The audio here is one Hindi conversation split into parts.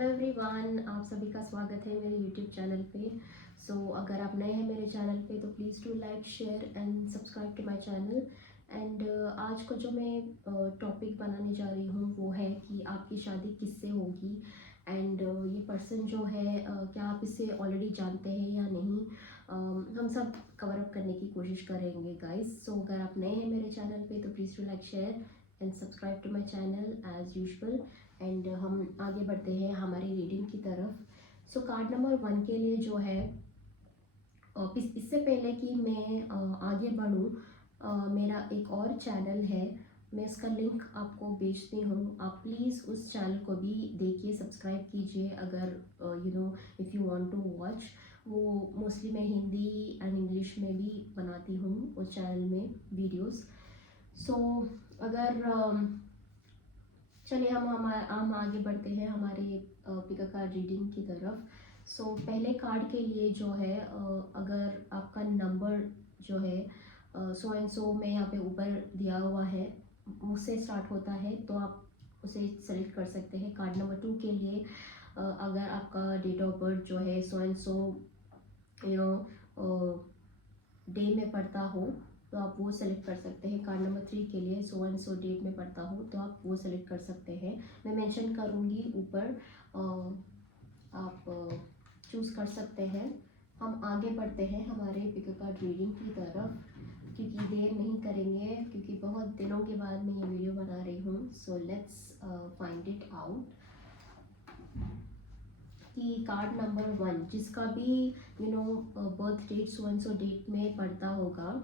हेलो एवरीवन, आप सभी का स्वागत है मेरे यूट्यूब चैनल पे। अगर आप नए हैं मेरे चैनल पे तो please do like share and subscribe to my channel. And आज को जो मैं टॉपिक बनाने जा रही हूँ वो है कि आपकी शादी किससे होगी। एंड ये पर्सन जो है क्या आप इससे ऑलरेडी जानते हैं या नहीं, हम सब कवर अप करने की कोशिश करेंगे गाइस। अगर आप नए हैं मेरे चैनल पे तो please do like share and subscribe to my channel as usual. And हम आगे बढ़ते हैं हमारी रीडिंग की तरफ। कार्ड नंबर 1 के लिए जो है इससे पहले कि मैं आगे बढ़ूँ, मेरा एक और चैनल है, मैं इसका लिंक आपको भेजती हूँ। आप प्लीज़ उस चैनल को भी देखिए, सब्सक्राइब कीजिए अगर if you want to watch. वो मोस्टली मैं हिंदी एंड इंग्लिश में भी बनाती हूँ उस चैनल में वीडियोस। अगर चलिए हम आगे बढ़ते हैं हमारे पिका कार्ड रीडिंग की तरफ। पहले कार्ड के लिए जो है अगर आपका नंबर जो है सो एंड सो में यहाँ पे ऊपर दिया हुआ है, मुझसे स्टार्ट होता है तो आप उसे सेलेक्ट कर सकते हैं। कार्ड नंबर 2 के लिए अगर आपका डेट ऑफ बर्थ जो है सो एंड सो डे में पड़ता हो तो आप वो सेलेक्ट कर सकते हैं। कार्ड नंबर 3 के लिए सो एंड सो डेट में पड़ता हो तो आप वो सेलेक्ट कर सकते हैं। मैं मेंशन करूँगी ऊपर, आप चूज़ कर सकते हैं। हम आगे बढ़ते हैं हमारे पिक कार्ड रीडिंग की तरफ, क्योंकि देर नहीं करेंगे क्योंकि बहुत दिनों के बाद मैं ये वीडियो बना रही हूँ। So let's find it out कि कार्ड नंबर 1 जिसका भी birth date so and so date में पड़ता होगा,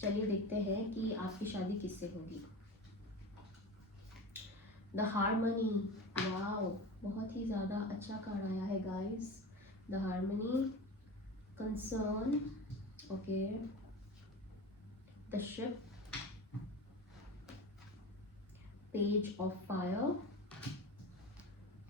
चलिए देखते हैं कि आपकी शादी किससे होगी। द हार्मनी, वाओ, बहुत ही ज़्यादा अच्छा कार्ड आया है guys. The harmony, concern, okay, the ship, page of fire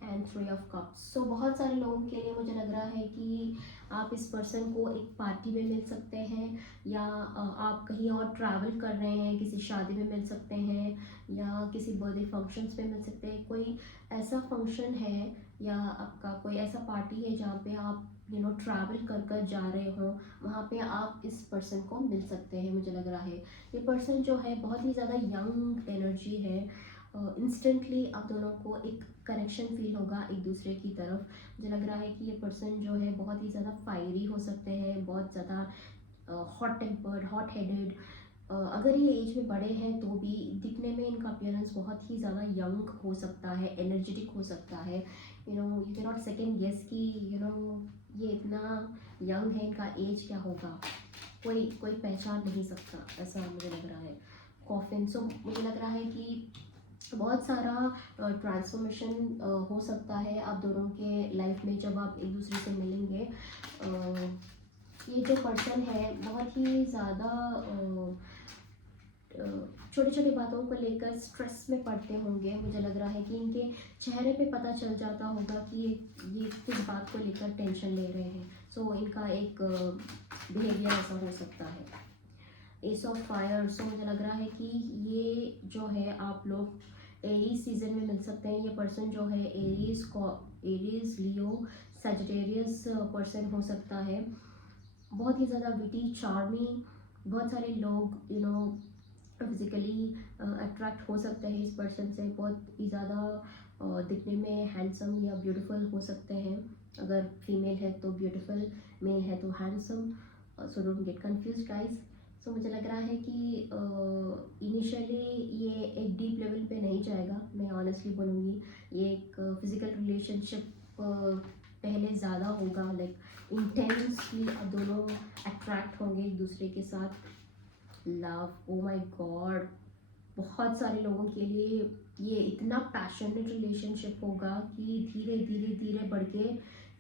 and 3 of cups. बहुत सारे लोगों के लिए मुझे लग रहा है कि आप इस पर्सन को एक पार्टी में मिल सकते हैं, या आप कहीं और ट्रैवल कर रहे हैं, किसी शादी में मिल सकते हैं, या किसी बर्थडे फंक्शंस में मिल सकते हैं। कोई ऐसा फंक्शन है या आपका कोई ऐसा पार्टी है जहाँ पे आप ट्रैवल कर कर जा रहे हो, वहाँ पे आप इस पर्सन को मिल सकते हैं। मुझे लग रहा है ये पर्सन जो है बहुत ही ज़्यादा यंग एनर्जी है। इंस्टेंटली आप दोनों को एक कनेक्शन फील होगा एक दूसरे की तरफ। मुझे लग रहा है कि ये पर्सन जो है बहुत ही ज़्यादा फायरी हो सकते हैं, बहुत ज़्यादा हॉट टेम्पर्ड, हॉट हेडेड। अगर ये एज में बड़े हैं तो भी दिखने में इनका अपीयरेंस बहुत ही ज़्यादा यंग हो सकता है, एनर्जेटिक हो सकता है। You can not second guess कि ये इतना यंग है, इनका एज क्या होगा, कोई पहचान नहीं सकता, ऐसा मुझे लग रहा है। कॉफिन, मुझे लग रहा है कि बहुत सारा ट्रांसफॉर्मेशन हो सकता है आप दोनों के लाइफ में जब आप एक दूसरे से मिलेंगे। ये जो पर्सन है बहुत ही ज़्यादा छोटी छोटी बातों को लेकर स्ट्रेस में पड़ते होंगे। मुझे लग रहा है कि इनके चेहरे पे पता चल जाता होगा कि ये किस बात को लेकर टेंशन ले रहे हैं। इनका एक बिहेवियर ऐसा हो सकता है। एस ऑफ फायर, मुझे लग रहा है कि ये जो है आप लोग एरीज सीजन में मिल सकते हैं। ये पर्सन जो है एरीज, लियो, सजिटेरियस पर्सन हो सकता है। बहुत ही ज़्यादा विटी, चार्मिंग, बहुत सारे लोग फिजिकली अट्रैक्ट हो सकते हैं इस पर्सन से। बहुत ही ज़्यादा दिखने में हैंडसम या ब्यूटीफुल हो सकते हैं। अगर फीमेल है तो ब्यूटीफुल, मेल है तो handsome. Don't get confuse guys. मुझे लग रहा है कि इनिशियली ये एक डीप लेवल पे नहीं जाएगा, मैं ऑनेस्टली बोलूँगी। ये एक फिजिकल रिलेशनशिप पहले ज़्यादा होगा, लाइक इंटेंसली आप दोनों अट्रैक्ट होंगे एक दूसरे के साथ। लव, ओ माय गॉड, बहुत सारे लोगों के लिए ये इतना पैशनेट रिलेशनशिप होगा कि धीरे धीरे धीरे बढ़ के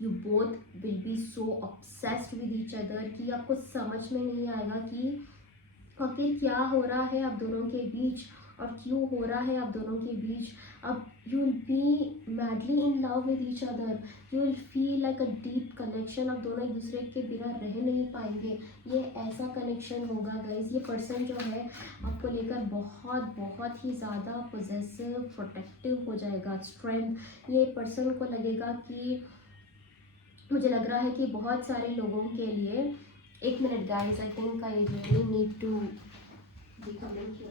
you both will be so obsessed with each other कि आपको समझ में नहीं आएगा कि आखिर क्या हो रहा है आप दोनों के बीच और क्यों हो रहा है आप दोनों के बीच। अब you will be madly in love with each other. You will feel like a deep connection. आप दोनों एक दूसरे के बिना रह नहीं पाएंगे. ये ऐसा कनेक्शन होगा गाइज. ये पर्सन जो है आपको लेकर बहुत बहुत ही ज़्यादा पोजेसिव, प्रोटेक्टिव हो जाएगा. स्ट्रेंथ, ये पर्सन को लगेगा कि, मुझे लग रहा है कि बहुत सारे लोगों के लिए, एक minute guys, I think I really need to document you.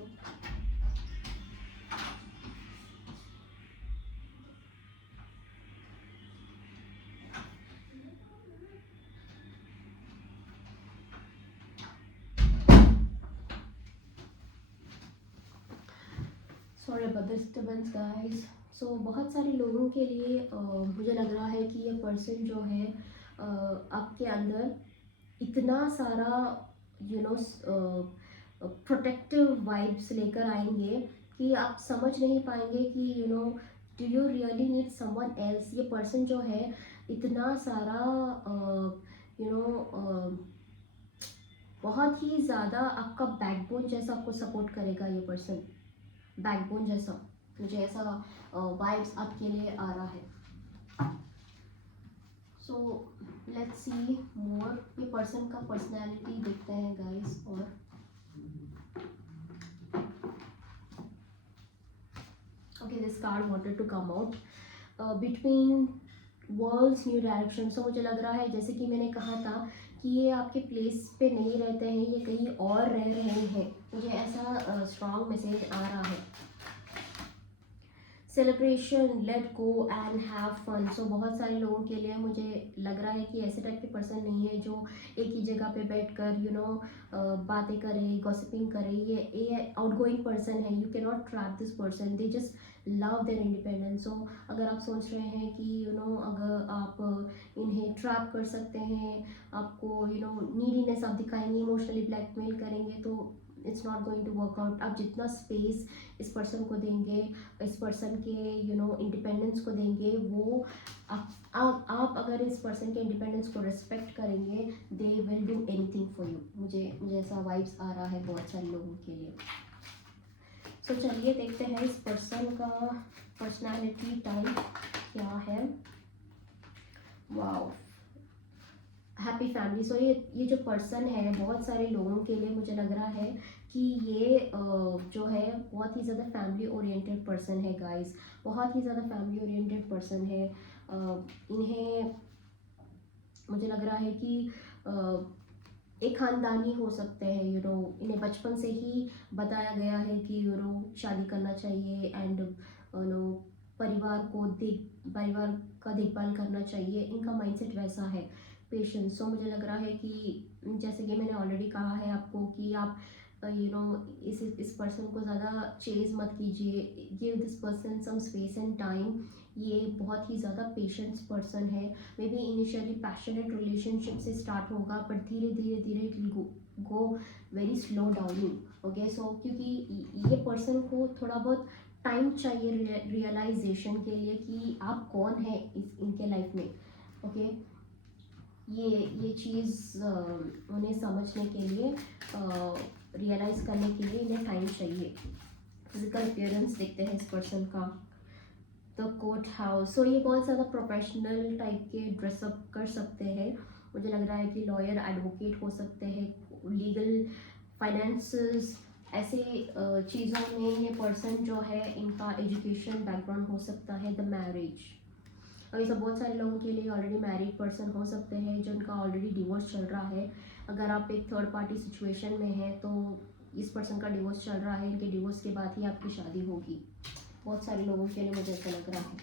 Sorry about the disturbance guys. So बहुत सारे लोगों के लिए मुझे लग रहा है कि ये पर्सन जो है आपके अंदर इतना सारा प्रोटेक्टिव वाइब्स लेकर आएंगे कि आप समझ नहीं पाएंगे कि do you really need someone else. ये पर्सन जो है इतना सारा बहुत ही ज़्यादा आपका बैकबोन जैसा आपको सपोर्ट करेगा. ये पर्सन बैकबोन जैसा, मुझे ऐसा वाइब्स आपके लिए आ रहा है. So let's see more. ये पर्सन का पर्सनालिटी देखते हैं गाइस. और okay, this card wanted to come out between worlds new direction. So मुझे लग रहा है, जैसे कि मैंने कहा था, कि ये आपके प्लेस पे नहीं रहते हैं, ये कहीं और रह रहे हैं. मुझे ऐसा स्ट्रॉन्ग मैसेज आ रहा है. Celebration, let go and have fun. So बहुत सारे लोगों के लिए मुझे लग रहा है कि ऐसे टाइप के पर्सन नहीं है जो एक ही जगह पे बैठकर बातें करे, गॉसिपिंग करे. ये आउटगोइंग पर्सन है. You can not trap this person. They just love their independence. So अगर आप सोच रहे हैं कि अगर आप इन्हें ट्रैप कर सकते हैं, आपको नीडीनेस आप दिखाएंगे, इमोशनली ब्लैकमेल करेंगे, तो it's not going to work out. आप जितना स्पेस इस पर्सन को देंगे, इस पर्सन के इंडिपेंडेंस को देंगे, वो आप अगर इस पर्सन के इंडिपेंडेंस को रिस्पेक्ट करेंगे, they will do anything for you. मुझे ऐसा वाइब्स आ रहा है बहुत सारे लोगों के लिए. सो चलिए देखते हैं इस पर्सन का पर्सनालिटी टाइप क्या है. Wow, happy family. सो ये जो पर्सन है, बहुत सारे लोगों के लिए मुझे लग रहा है कि ये जो है बहुत ही ज़्यादा फैमिली ओरिएंटेड पर्सन है गाइस. बहुत ही ज़्यादा फैमिली ओरिएंटेड पर्सन है. इन्हें मुझे लग रहा है कि एक ख़ानदानी हो सकते हैं. इन्हें बचपन से ही बताया गया है कि शादी करना चाहिए एंड परिवार का देखभाल करना चाहिए. इनका माइंडसेट वैसा है. पेशेंस. सो मुझे लग रहा है कि जैसे कि मैंने ऑलरेडी कहा है आपको कि आप इस पर्सन को ज़्यादा चेज मत कीजिए. Give this person some space and time. ये बहुत ही ज़्यादा पेशेंस पर्सन है. May be initially passionate relationship से स्टार्ट होगा, बट धीरे धीरे धीरे it will go very slow down. Okay, so क्योंकि ये पर्सन को थोड़ा बहुत टाइम चाहिए रियलाइजेशन के लिए कि आप कौन है इनके लाइफ में. ओके, ये चीज़ उन्हें समझने के लिए, रियलाइज़ करने के लिए इन्हें टाइम चाहिए. फिजिकल अपीयरेंस देखते हैं इस पर्सन का. The court house. सो ये बहुत ज़्यादा प्रोफेशनल टाइप के ड्रेसअप कर सकते हैं. मुझे लग रहा है कि लॉयर, एडवोकेट हो सकते हैं, लीगल, फाइनेंसेस, ऐसे चीज़ों में ये पर्सन जो है, इनका एजुकेशन बैकग्राउंड हो सकता है. The marriage. और ये सब बहुत सारे लोगों के लिए ऑलरेडी मैरिड पर्सन हो सकते हैं जिनका ऑलरेडी डिवोर्स चल रहा है. अगर आप एक थर्ड पार्टी सिचुएशन में हैं तो इस पर्सन का डिवोर्स चल रहा है. इनके डिवोर्स के बाद ही आपकी शादी होगी. बहुत सारे लोगों के लिए मुझे ऐसा लग रहा है.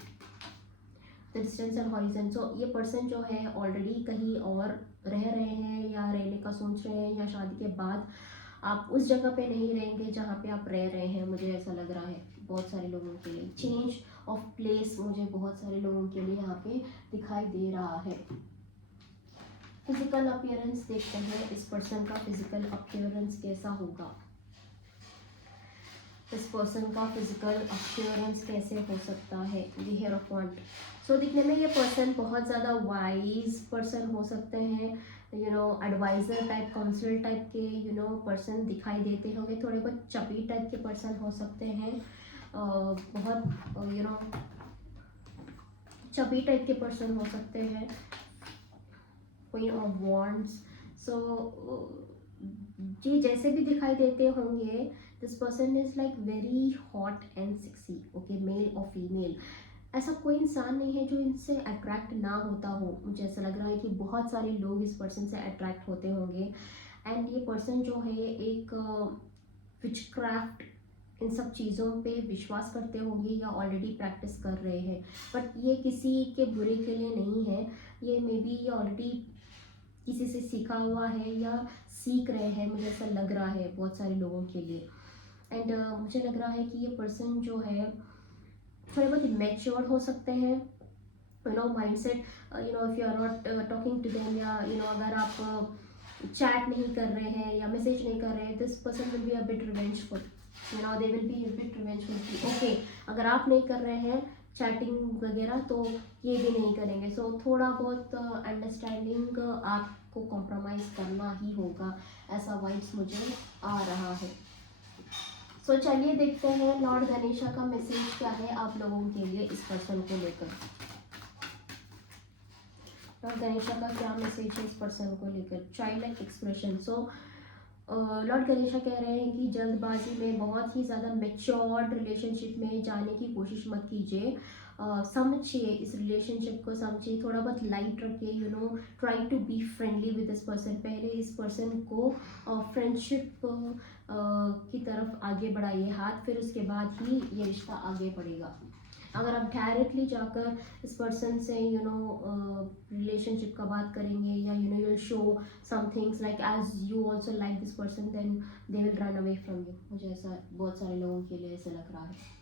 The distance and horizon. So ये पर्सन जो है ऑलरेडी कहीं और रह रहे हैं या रहने का सोच रहे हैं, या शादी के बाद आप उस जगह पे नहीं रहेंगे जहाँ पे आप रह रहे हैं. मुझे ऐसा लग रहा है बहुत सारे लोगों के लिए. चेंज ऑफ प्लेस मुझे बहुत सारे लोगों के लिए यहाँ पे दिखाई दे रहा है. फिजिकल अपीयरेंस देखते हैं इस पर्सन का. फिजिकल अपीयरेंस कैसा होगा? इस पर्सन का फिजिकल अपीयरेंस कैसे हो सकता है? द हिएरोफेंट. सो दिखने में ये पर्सन बहुत ज़्यादा वाइज पर्सन हो सकते हैं. एडवाइज़र टाइप, काउंसलर टाइप के पर्सन दिखाई देते होंगे. थोड़े बहुत चपी टाइप के पर्सन हो सकते हैं. बहुत चबी टाइप के पर्सन हो सकते हैं, क्वीन ऑफ वॉन्ड्स। सो ये जैसे भी दिखाई देते होंगे, this person is like very hot and sexy, okay, male और फीमेल। ऐसा कोई इंसान नहीं है जो इनसे अट्रैक्ट ना होता हो। मुझे ऐसा लग रहा है कि बहुत सारे लोग इस पर्सन से अट्रैक्ट होते होंगे। एंड ये पर्सन जो है एक विचक्राफ्ट, इन सब चीज़ों पे विश्वास करते होंगे या ऑलरेडी प्रैक्टिस कर रहे हैं। बट ये किसी के बुरे के लिए नहीं है, ये मे बी ये ऑलरेडी किसी से सीखा हुआ है या सीख रहे हैं, मुझे ऐसा लग रहा है बहुत सारे लोगों के लिए। एंड मुझे लग रहा है कि ये पर्सन जो है थोड़े बहुत मैच्योर हो सकते हैं, mindset, if you are not talking to them, या अगर आप चैट नहीं कर रहे हैं या मैसेज नहीं कर रहे हैं, this person will be a bit revengeful, they will be a bit revengeful. Okay, अगर आप नहीं कर रहे हैं चैटिंग वगैरह तो ये भी नहीं करेंगे। सो थोड़ा बहुत अंडरस्टैंडिंग आपको कॉम्प्रोमाइज़ करना ही होगा, ऐसा वाइब्स मुझे आ रहा है। सो चलिए देखते हैं लॉर्ड गणेशा का मैसेज क्या है आप लोगों के लिए इस पर्सन को लेकर। लॉर्ड गणेशा का क्या मैसेज है इस पर्सन को लेकर? Child like expression. So lord Ganesha कह रहे हैं कि जल्दबाजी में, बहुत ही ज़्यादा मेच्योर्ड रिलेशनशिप में जाने की कोशिश मत कीजिए। समझिए, इस रिलेशनशिप को समझिए, थोड़ा बहुत लाइट रखिए, try to be friendly with this person. पहले इस पर्सन को फ्रेंडशिप की तरफ आगे बढ़ाइए हाथ, फिर उसके बाद ही ये रिश्ता आगे बढ़ेगा। अगर आप डायरेक्टली जाकर इस पर्सन से रिलेशनशिप का बात करेंगे, या you'll show some things like as you also like this person, then they will run away from you. मुझे ऐसा बहुत सारे लोगों के लिए ऐसा लग रहा है।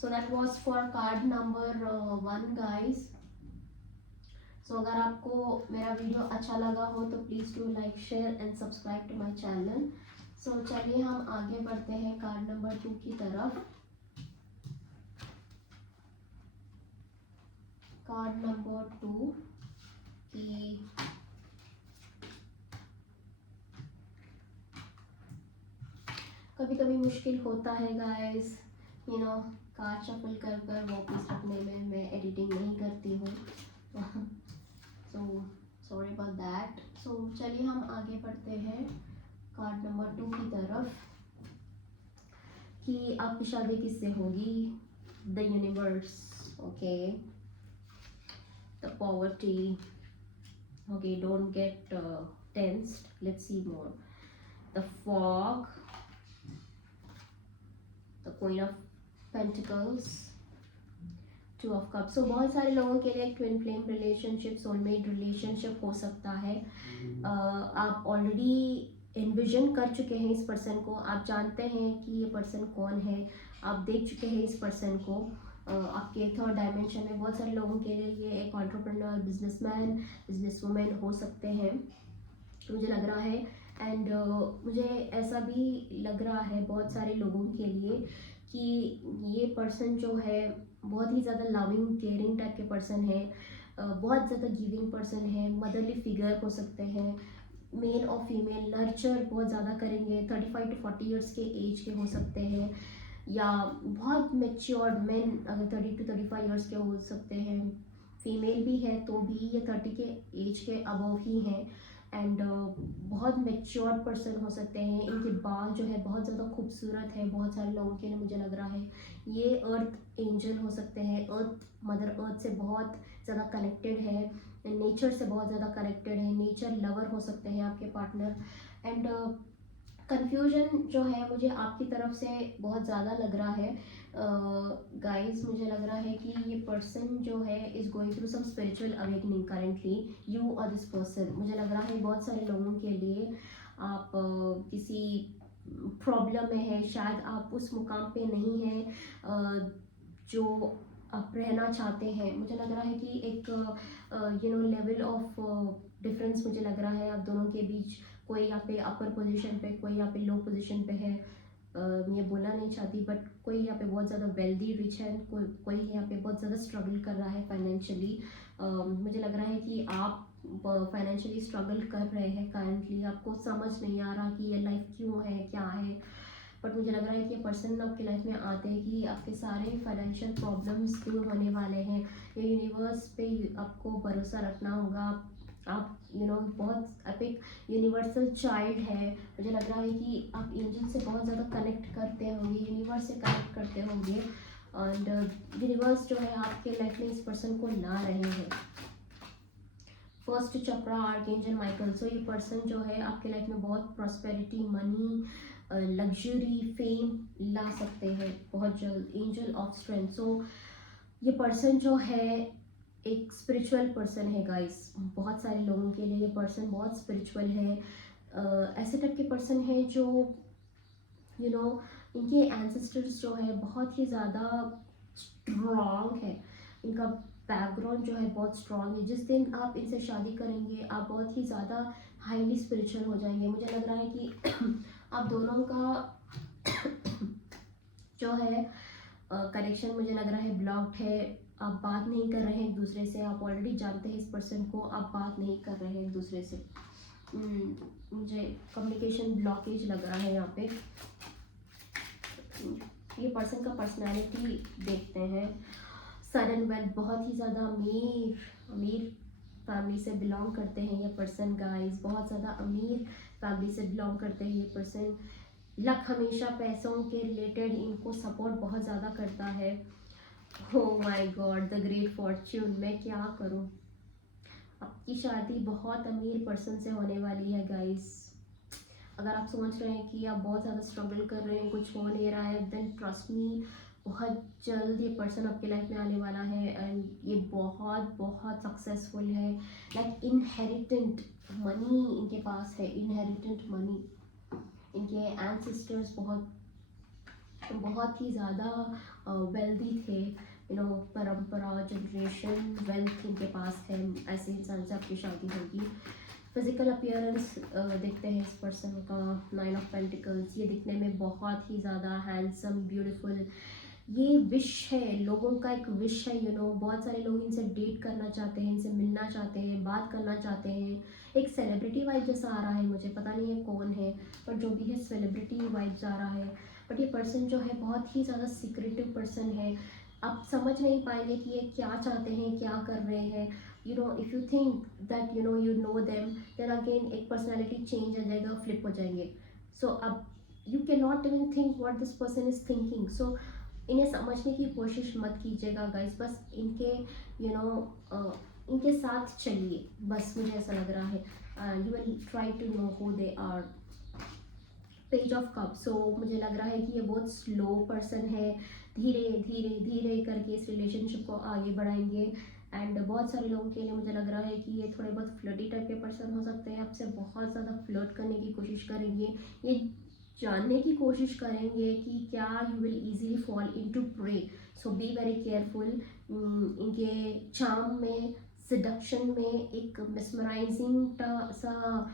So that was for card number 1 guys. So अगर आपको मेरा वीडियो अच्छा लगा हो तो please do like, share and subscribe to my channel. So चलिए हम आगे बढ़ते हैं कार्ड नंबर 2 की तरफ। कार्ड नंबर 2 की कभी कभी मुश्किल होता है गाइस, कार्ड शफल कर कर वापस रखने में। मैं एडिटिंग नहीं करती हूँ, सो सॉरी अबाउट दैट। सो चलिए हम आगे बढ़ते हैं कार्ड नंबर 2 की तरफ कि आपकी शादी किससे होगी। The universe, okay, the poverty, okay, don't get tensed, let's see more. The fog, the queen of pentacles, 2 of cups. So बहुत सारे लोगों के लिए twin flame relationship, soulmate relationship हो सकता है। आप ऑलरेडी एनविजन कर चुके हैं इस पर्सन को, आप जानते हैं कि ये पर्सन कौन है, आप देख चुके हैं इस पर्सन को आपके 3rd डायमेंशन में। बहुत सारे लोगों के लिए ये एक एंटरप्रेन्योर, बिजनेसमैन, बिजनेस वुमेन हो सकते हैं, मुझे लग रहा है। एंड मुझे ऐसा भी लग रहा है बहुत सारे लोगों के लिए कि ये पर्सन जो है बहुत ही ज़्यादा लविंग, केयरिंग टाइप के पर्सन है, बहुत ज़्यादा गिविंग पर्सन है, मदरली फिगर हो सकते हैं, मेल और फीमेल, नर्चर बहुत ज़्यादा करेंगे, 35 to 40 ईयर्स के एज के हो सकते हैं, या बहुत मेच्योर्ड मैन अगर 30 to 35 ईयर्स के हो सकते हैं। फीमेल भी है तो भी ये 30 के एज के अबव ही हैं। एंड बहुत मेच्योर पर्सन हो सकते हैं, इनके बाल जो है बहुत ज़्यादा खूबसूरत है बहुत सारे लोगों के लिए, मुझे लग रहा है। ये अर्थ एंजल हो सकते हैं, अर्थ, मदर अर्थ से बहुत ज़्यादा कनेक्टेड है, नेचर से बहुत ज़्यादा कनेक्टेड है, नेचर लवर हो सकते हैं आपके पार्टनर। एंड कंफ्यूजन जो है मुझे आपकी तरफ से बहुत ज़्यादा लग रहा है गाइस। मुझे लग रहा है कि ये पर्सन जो है is going through some spiritual awakening currently, you और दिस पर्सन। मुझे लग रहा है बहुत सारे लोगों के लिए आप किसी प्रॉब्लम में है, शायद आप उस मुकाम पे नहीं हैं जो आप रहना चाहते हैं। मुझे लग रहा है कि एक लेवल ऑफ डिफरेंस मुझे लग रहा है आप दोनों के बीच। कोई यहाँ पे अपर पोजीशन पे, कोई यहाँ पे लो पोजीशन पे है, मैं बोलना नहीं चाहती, बट कोई यहाँ पे बहुत ज़्यादा वेल्दी रिच है, कोई यहाँ पे बहुत ज़्यादा स्ट्रगल कर रहा है फाइनेंशियली। मुझे लग रहा है कि आप फाइनेंशियली स्ट्रगल कर रहे हैं करंटली, आपको समझ नहीं आ रहा कि ये लाइफ क्यों है, क्या है। बट मुझे लग रहा है कि ये पर्सन आपकी लाइफ में आते हैं कि आपके सारे फाइनेंशियल प्रॉब्लम्स दूर होने वाले हैं। ये यूनिवर्स पे आपको भरोसा रखना होगा। आप बहुत आप एक यूनिवर्सल चाइल्ड है। मुझे लग रहा है कि आप एंजल से बहुत ज़्यादा कनेक्ट करते होंगे, यूनिवर्स से कनेक्ट करते होंगे, एंड यूनिवर्स जो है आपके लाइफ में इस पर्सन को ला रहे हैं। फर्स्ट चक्रा आर्कएंजल माइकल। सो ये पर्सन जो है आपके लाइफ में बहुत प्रॉस्पेरिटी, मनी, लग्जरी, फेम ला सकते हैं बहुत जल्द। Angel of strength. सो ये पर्सन जो है एक स्पिरिचुअल पर्सन है गाइस। बहुत सारे लोगों के लिए ये पर्सन बहुत स्पिरिचुअल है। ऐसे टाइप के पर्सन है जो इनके एंसेस्टर्स जो है बहुत ही ज़्यादा स्ट्रॉन्ग है। इनका बैकग्राउंड जो है बहुत स्ट्रॉन्ग है। जिस दिन आप इनसे शादी करेंगे आप बहुत ही ज़्यादा हाईली स्पिरिचुअल हो जाएंगे। मुझे लग रहा है कि आप दोनों का जो है कनेक्शन मुझे लग रहा है ब्लॉक्ड है। आप बात नहीं कर रहे हैं एक दूसरे से। आप ऑलरेडी जानते हैं इस पर्सन को, आप बात नहीं कर रहे हैं एक दूसरे से। मुझे कम्युनिकेशन ब्लॉकेज लग रहा है यहाँ पे। ये पर्सन का पर्सनालिटी देखते हैं। सडन वेल्थ, बहुत ही ज़्यादा अमीर फैमिली से बिलोंग करते हैं ये पर्सन गाइस। बहुत ज़्यादा अमीर फैमिली से बिलोंग करते हैं ये पर्सन। लक हमेशा पैसों के रिलेटेड इनको सपोर्ट बहुत ज़्यादा करता है। Oh my God, the great Fortune. मैं क्या करूं। आपकी शादी बहुत अमीर पर्सन से होने वाली है गाइस। अगर आप सोच रहे हैं कि आप बहुत ज़्यादा स्ट्रगल कर रहे हैं, कुछ हो नहीं रहा है, देन ट्रस्ट मी, बहुत जल्द ये पर्सन आपके लाइफ में आने वाला है। एंड ये बहुत बहुत सक्सेसफुल है। लाइक इनहेरिटेंट मनी इनके पास है, इनहेरिटेंट मनी। इनके एंसेस्टर्स बहुत ही ज़्यादा वेल्दी थे। परंपरा, जनरेशन वेल्थ इनके पास है। ऐसे इंसान से आपकी शादी होगी। फिजिकल अपीयरेंस देखते हैं इस पर्सन का। 9 ऑफ पेंटिकल्स। ये दिखने में बहुत ही ज़्यादा हैंडसम, ब्यूटीफुल। ये विश है, लोगों का एक विश है। बहुत सारे लोग इनसे डेट करना चाहते हैं, इनसे मिलना चाहते हैं, बात करना चाहते हैं। एक सेलिब्रिटी वाइब जैसा आ रहा है, मुझे पता नहीं है कौन है, पर जो भी है सेलिब्रिटी वाइब्स आ रहा है। बट ये पर्सन जो है बहुत ही ज़्यादा सीक्रेटिव पर्सन है। आप समझ नहीं पाएंगे कि ये क्या चाहते हैं, क्या कर रहे हैं। If you think that you know them, then again एक पर्सनैलिटी चेंज आ जाएगा, फ्लिप हो जाएंगे। सो अब you can not even think what this person is thinking. So इन्हें समझने की कोशिश मत कीजिएगा गाइस। बस इनके साथ चलिए, बस मुझे ऐसा लग रहा है। You will try to know who they are. Page of cup. So मुझे लग रहा है कि ये बहुत स्लो पर्सन है। धीरे धीरे धीरे करके इस रिलेशनशिप को आगे बढ़ाएंगे। एंड बहुत सारे लोगों के लिए मुझे लग रहा है कि ये थोड़े बहुत फ्लर्टी टाइप के पर्सन हो सकते हैं। आपसे बहुत ज़्यादा फ्लर्ट करने की कोशिश करेंगे। ये जानने की कोशिश करेंगे कि क्या you will easily fall into prey. So be very careful. इनके चार्म में, सिडक्शन में एक मिसमराइजिंग सा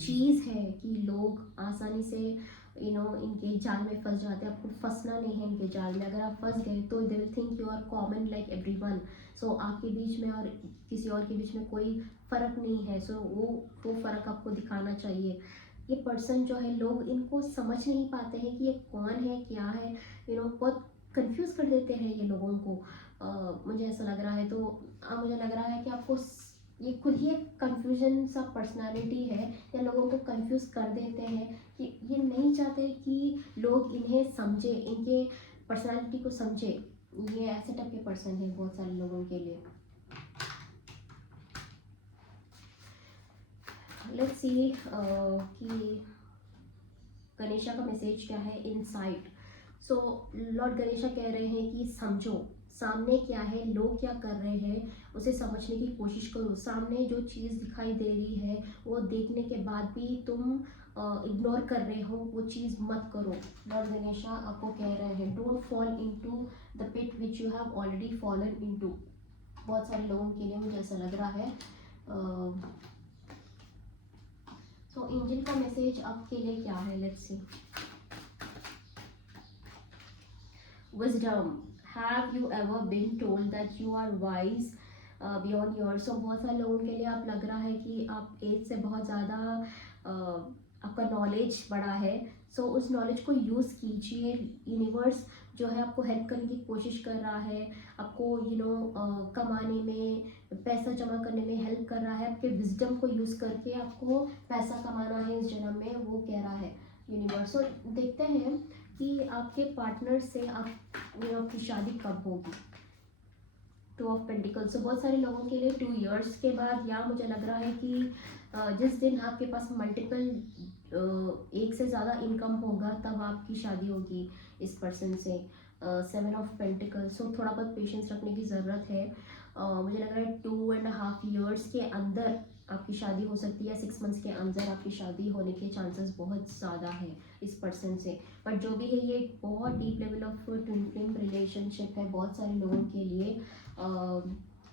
चीज़ है कि लोग आसानी से इनके जाल में फंस जाते हैं। आपको फंसना नहीं है इनके जाल में। अगर आप फंस गए तो they will think you are common like everyone. So आपके बीच में और किसी और के बीच में कोई फ़र्क नहीं है। सो वो फ़र्क आपको दिखाना चाहिए। ये पर्सन जो है, लोग इनको समझ नहीं पाते हैं कि ये कौन है, क्या है। बहुत कंफ्यूज कर देते हैं ये लोगों को। मुझे ऐसा लग रहा है। तो मुझे लग रहा है कि आपको ये खुद ही एक कंफ्यूजन सा पर्सनालिटी है, या लोगों को कंफ्यूज कर देते हैं कि ये नहीं चाहते कि लोग इन्हें समझे, इनके पर्सनालिटी को समझे। ये ऐसे टाइप के पर्सन है बहुत सारे लोगों के लिए। लेट्स सी कि गणेशा का मैसेज क्या है। इनसाइट। सो लॉर्ड गणेशा कह रहे हैं कि समझो सामने क्या है, लोग क्या कर रहे हैं, उसे समझने की कोशिश करो। सामने जो चीज़ दिखाई दे रही है वो देखने के बाद भी तुम इग्नोर कर रहे हो, वो चीज़ मत करो। लॉर्ड गणेशा आपको कह रहे हैं don't fall into the pit which you have already fallen into. बहुत सारे लोगों के लिए मुझे ऐसा लग रहा है। सो एंजल का मैसेज आपके लिए क्या है, let's see. Wisdom. Have you ever been told that you are wise beyond yours? So बहुत सारे लोगों के लिए आप लग रहा है कि आप एज से बहुत ज़्यादा आपका नॉलेज बड़ा है, सो उस नॉलेज को यूज़ कीजिए। यूनिवर्स जो है आपको हेल्प करने की कोशिश कर रहा है, आपको कमाने में, पैसा जमा करने में हेल्प कर रहा है। आपके विजडम को यूज़ करके आपको पैसा कमाना है इस जन्म में, वो कह रहा है यूनिवर्स। और देखते हैं कि आपके पार्टनर से आपकी शादी कब होगी। 2 ऑफ पेंटिकल्स। तो बहुत सारे लोगों के लिए 2 इयर्स के बाद, या मुझे लग रहा है कि जिस दिन आपके पास मल्टीपल एक से ज़्यादा इनकम होगा तब आपकी शादी होगी इस पर्सन से। 7 ऑफ पेंटिकल्स। सो थोड़ा बहुत पेशेंस रखने की ज़रूरत है। मुझे लग रहा है 2.5 इयर्स के अंदर आपकी शादी हो सकती है, 6 मंथ्स के अंदर आपकी शादी होने के चांसेस बहुत ज़्यादा है इस पर्सन से। बट जो भी है, ये एक बहुत deep level of twin flame relationship है बहुत सारे लोगों के लिए।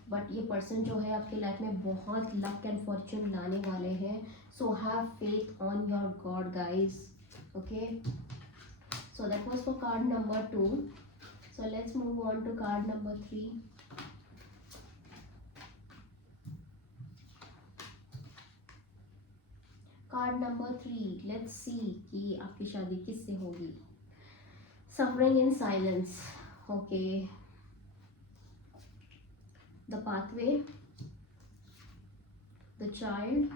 बट ये पर्सन जो है आपके लाइफ में बहुत लक एंड फॉर्चून लाने वाले हैं। So have faith on your god guys, okay. So that was for card number 2. So let's move on to card number 3. Card number 3, let's see कि आपकी शादी किससे होगी। Suffering in silence, okay. The pathway, the child,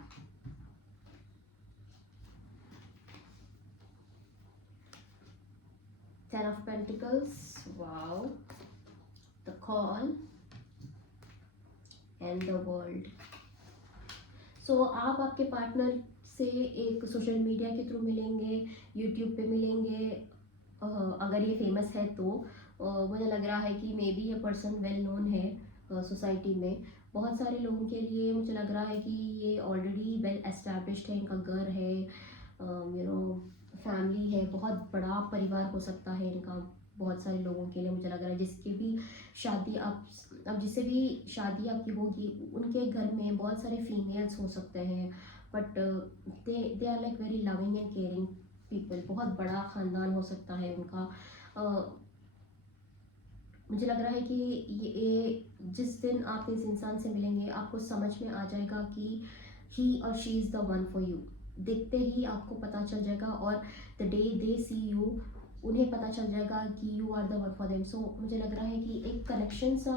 Ten of Pentacles, wow, the call and the world. So आप आपके पार्टनर से एक सोशल मीडिया के थ्रू मिलेंगे, यूट्यूब पे मिलेंगे, अगर ये फेमस है तो। मुझे लग रहा है कि मे बी ये पर्सन वेल नोन है सोसाइटी में। बहुत सारे लोगों के लिए मुझे लग रहा है कि ये ऑलरेडी वेल एस्टैब्लिश्ड है, इनका घर है, फैमिली है, बहुत बड़ा परिवार हो सकता है इनका बहुत सारे लोगों के लिए। मुझे लग रहा है जिसकी भी शादी अब जिससे भी शादी आपकी होगी उनके घर में बहुत सारे फीमेल्स हो सकते हैं, but they are like very loving and caring people. बहुत बड़ा ख़ानदान हो सकता है उनका। मुझे लग रहा है कि ये जिस दिन आप इस इंसान से मिलेंगे आपको समझ में आ जाएगा कि ही और she is the one for you. देखते ही आपको पता चल जाएगा, और the day they see you, उन्हें पता चल जाएगा कि you are the one for them. So मुझे लग रहा है कि एक कनेक्शन सा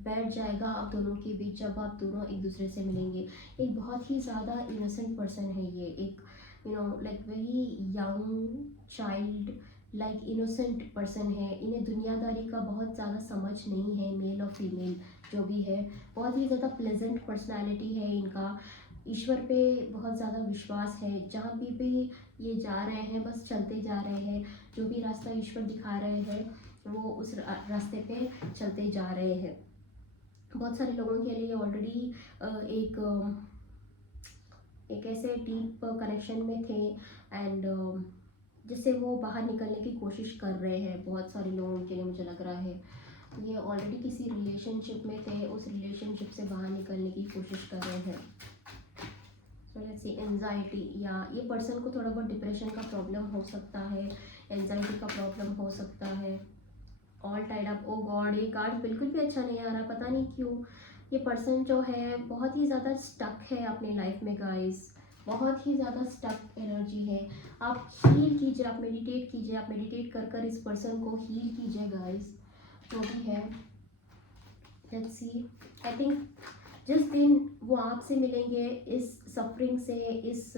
बैठ जाएगा आप दोनों के बीच जब आप दोनों एक दूसरे से मिलेंगे। एक बहुत ही ज़्यादा इनोसेंट पर्सन है ये, एक like very young child, like innocent person है। इन्हें दुनियादारी का बहुत ज़्यादा समझ नहीं है, मेल और फीमेल जो भी है। बहुत ही ज़्यादा प्लेजेंट पर्सनालिटी है इनका। ईश्वर पे बहुत ज़्यादा विश्वास है। जहाँ भी ये जा रहे हैं बस चलते जा रहे हैं, जो भी रास्ता ईश्वर दिखा रहे हैं वो उस रास्ते पे चलते जा रहे हैं। बहुत सारे लोगों के लिए ऑलरेडी एक ऐसे डीप कनेक्शन में थे एंड जिससे वो बाहर निकलने की कोशिश कर रहे हैं। बहुत सारे लोगों के लिए मुझे लग रहा है ये ऑलरेडी किसी रिलेशनशिप में थे, उस रिलेशनशिप से बाहर निकलने की कोशिश कर रहे हैं। सो लेट्स सी, एंजाइटी, या ये पर्सन को थोड़ा बहुत डिप्रेशन का प्रॉब्लम हो सकता है, एंजाइटी का प्रॉब्लम हो सकता है। ऑल टाइड अप, ओ गॉड, ये कार्ड बिल्कुल भी अच्छा नहीं आ रहा, पता नहीं क्यों। ये पर्सन जो है बहुत ही ज़्यादा स्टक है अपनी लाइफ में गाइस, बहुत ही ज़्यादा स्टक एनर्जी है। आप हील कीजिए, आप मेडिटेट कीजिए, आप मेडिटेट कर कर इस पर्सन को हील कीजिए गाइस, जो भी है। लेट्स सी, आई थिंक जिस दिन वो आपसे मिलेंगे इस सफरिंग से, इस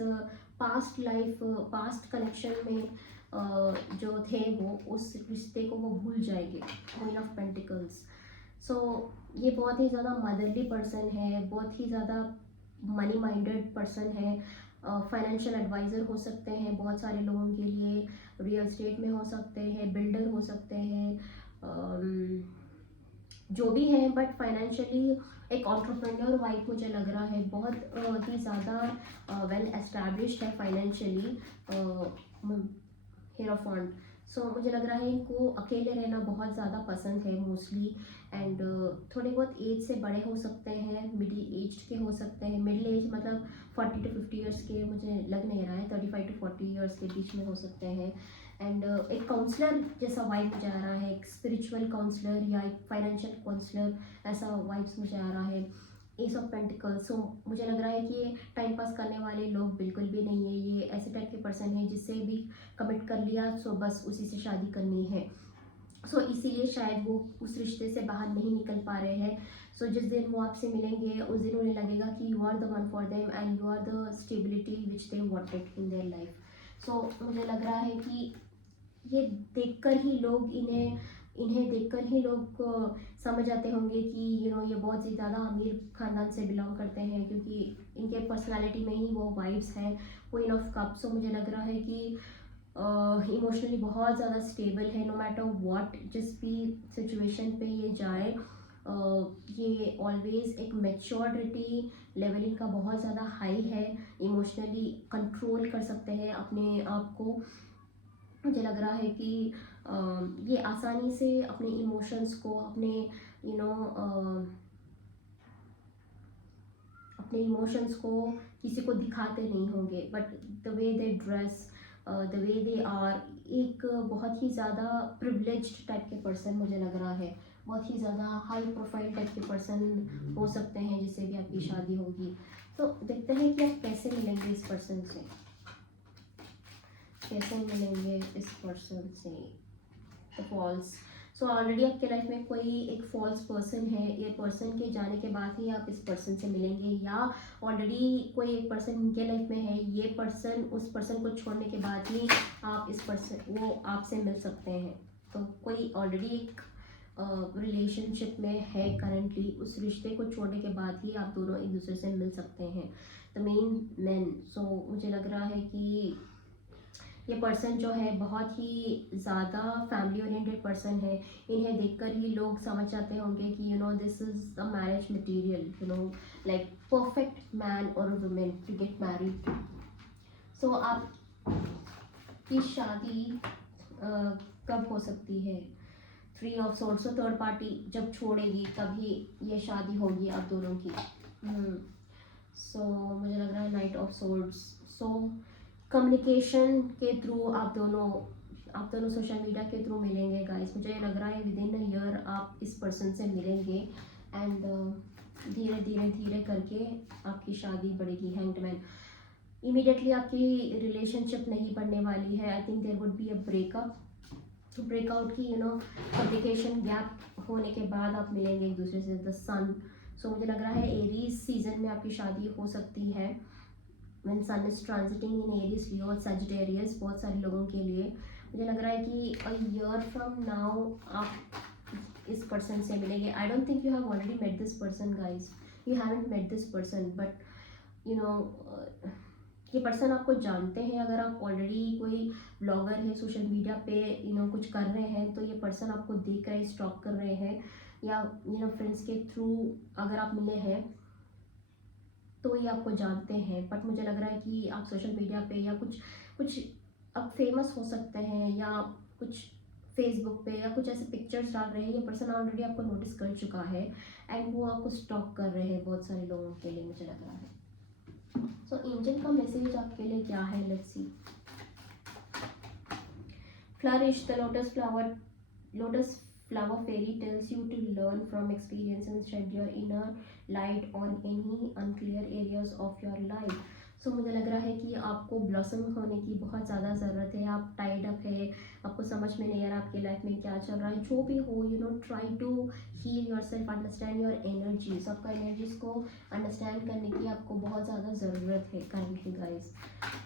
पास्ट लाइफ, पास्ट कनेक्शन में जो थे वो उस रिश्ते को वो भूल जाएंगे। Queen of pentacles. सो ये बहुत ही ज़्यादा मदरली पर्सन है, बहुत ही ज़्यादा मनी माइंडेड पर्सन है। फाइनेंशियल एडवाइज़र हो सकते हैं बहुत सारे लोगों के लिए, रियल एस्टेट में हो सकते हैं, बिल्डर हो सकते हैं, जो भी है, बट फाइनेंशियली एक एंटरप्रेन्योर वाइफ मुझे लग रहा है। बहुत ही ज़्यादा वेल एस्टैब्लिश्ड है फाइनेंशियली, हीरोफॉन्ट। सो मुझे लग रहा है इनको अकेले रहना बहुत ज़्यादा पसंद है मोस्टली, एंड थोड़े बहुत एज से बड़े हो सकते हैं, मिडिल एज के हो सकते हैं। मिडिल एज मतलब 40 to 50 ईयर्स के मुझे लग नहीं रहा है, 35 to 40 ईयर्स के बीच में हो सकते हैं। एंड एक काउंसलर जैसा वाइब मुझे आ रहा है, एक स्पिरिचुअल काउंसलर या एक फाइनेंशियल काउंसलर, ऐसा वाइब्स मुझे आ रहा है। S of pentacles. सो मुझे लग रहा है कि ये टाइम पास करने वाले लोग बिल्कुल भी नहीं है, ये ऐसे टाइप के पर्सन है जिससे भी कमिट कर लिया सो बस उसी से शादी करनी है। सो इसीलिए शायद वो उस रिश्ते से बाहर नहीं निकल पा रहे हैं। सो जिस दिन वो आपसे मिलेंगे उस दिन उन्हें लगेगा कि you are the one for them and you are the stability which they wanted in their life. So मुझे लग रहा है कि ये देखकर ही लोग इन्हें देखकर ही लोग समझ जाते होंगे कि ये बहुत ही ज़्यादा अमीर ख़ानदान से बिलोंग करते हैं, क्योंकि इनके पर्सनालिटी में ही वो वाइब्स हैं। Queen of cups. सो मुझे लग रहा है कि इमोशनली बहुत ज़्यादा स्टेबल है, नो मैटर व्हाट, जिस भी सिचुएशन पे ये जाए। ये ऑलवेज एक मैच्योरिटी लेवल इनका बहुत ज़्यादा हाई है, इमोशनली कंट्रोल कर सकते हैं अपने आप को। मुझे लग रहा है कि ये आसानी से अपने इमोशंस को यू नो अपने इमोशंस को किसी को दिखाते नहीं होंगे, but the way they dress, the way they are, एक बहुत ही ज़्यादा प्रिविलेज्ड टाइप के पर्सन मुझे लग रहा है, बहुत ही ज़्यादा हाई प्रोफाइल टाइप के पर्सन हो सकते हैं जिससे भी आपकी शादी होगी। तो देखते हैं कि आप कैसे मिलेंगे इस पर्सन से, कैसे मिलेंगे इस पर्सन से। The falls. सो ऑलरेडी आपके लाइफ में कोई एक फॉल्स पर्सन है, ये पर्सन के जाने के बाद ही आप इस पर्सन से मिलेंगे, या ऑलरेडी कोई एक पर्सन इनके लाइफ में है, ये पर्सन उस पर्सन को छोड़ने के बाद ही आप इस पर्सन वो आपसे मिल सकते हैं। तो कोई ऑलरेडी एक रिलेशनशिप में है करंटली, उस रिश्ते को छोड़ने के बाद ही आप दोनों एक दूसरे से मिल सकते हैं। The main man. सो मुझे लग रहा है कि ये पर्सन जो है बहुत ही ज़्यादा फैमिली ओरिएंटेड पर्सन है। इन्हें देखकर ही लोग समझ जाते होंगे कि this is a marriage material, like perfect man और वुमेन टू गेट मैरिड। सो आपकी शादी कब हो सकती है? 3 of swords. So third party जब छोड़ेगी तभी ये शादी होगी आप दोनों की। सो मुझे लग रहा है night of swords. So communication के थ्रू आप दोनों सोशल मीडिया के थ्रू मिलेंगे गाइस। मुझे लग रहा है विद इन अ ईयर आप इस पर्सन से मिलेंगे एंड धीरे धीरे धीरे करके आपकी शादी बढ़ेगी। Hanged man. इमीडिएटली आपकी रिलेशनशिप नहीं बढ़ने वाली है। I think there would be a breakout की कम्युनिकेशन गैप होने के बाद आप मिलेंगे एक दूसरे से। द सन। सो मुझे लग रहा है एरीज सीजन में आपकी शादी हो सकती है। when sun is transiting in Aries, Leo और Sagittarius बहुत सारे लोगों के लिए। मुझे लग रहा है कि a year from now आप इस पर्सन से मिलेंगे। I don't think you have already met this person guys, you haven't met this person, but ये पर्सन आपको जानते हैं। अगर आप ऑलरेडी कोई ब्लॉगर है सोशल मीडिया पे कुछ कर रहे हैं तो ये पर्सन आपको देख रहे हैं, स्टॉक कर रहे हैं, या फ्रेंड्स के थ्रू अगर आप मिले हैं तो ये आपको जानते हैं। बट मुझे लग रहा है कि आप सोशल मीडिया पे या कुछ अब फेमस हो सकते हैं, या कुछ फेसबुक पे या कुछ ऐसे पिक्चर्स डाल रहे हैं। ये पर्सन ऑलरेडी आपको नोटिस कर चुका है एंड वो आपको स्टॉक कर रहे हैं बहुत सारे लोगों के लिए मुझे लग रहा है। सो एंजल का मैसेज आपके लिए क्या है, let's see. Flourish. The lotus flower fairy tells you to learn from experience and shed your inner light on any unclear areas of your life. सो मुझे लग रहा है कि आपको ब्लॉसम होने की बहुत ज़्यादा ज़रूरत है। आप टाइड अप है, आपको समझ में नहीं आ रहा आपके लाइफ में क्या चल रहा है। जो भी हो try to heal yourself, understand your energies. आपका एनर्जीज को अंडरस्टैंड करने की आपको बहुत ज़्यादा ज़रूरत है करंटली गाइस।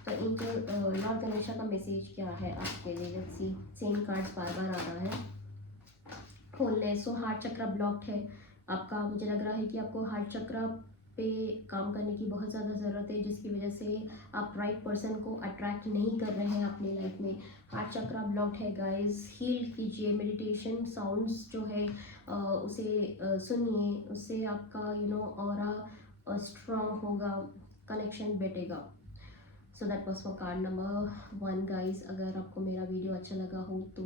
तो इनके लॉर्ड गणेशा का मैसेज क्या है आपके लिए, लेट्स सी। सेम कार्ड्स बार बार आ रहा है। खोलने। सो हार्ट चक्र ब्लॉक्ड है आपका। मुझे लग रहा है कि आपको हार्ट चक्र पे काम करने की बहुत ज़्यादा ज़रूरत है, जिसकी वजह से आप राइट पर्सन को अट्रैक्ट नहीं कर रहे हैं अपनी लाइफ में। हार्ट चक्र ब्लॉक्ड है गाइस। हील कीजिए, मेडिटेशन साउंड्स जो है उसे सुनिए, उससे आपका ऑरा स्ट्रॉन्ग होगा, कनेक्शन बैठेगा। So that was for card number 1 guys. अगर आपको मेरा वीडियो अच्छा लगा हो तो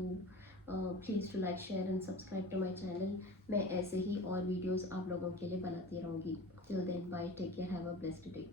please to like, share and subscribe to my channel. मैं ऐसे ही और वीडियोज़ आप लोगों के लिए बनाती रहूँगी। Till then bye, take care, have a blessed day.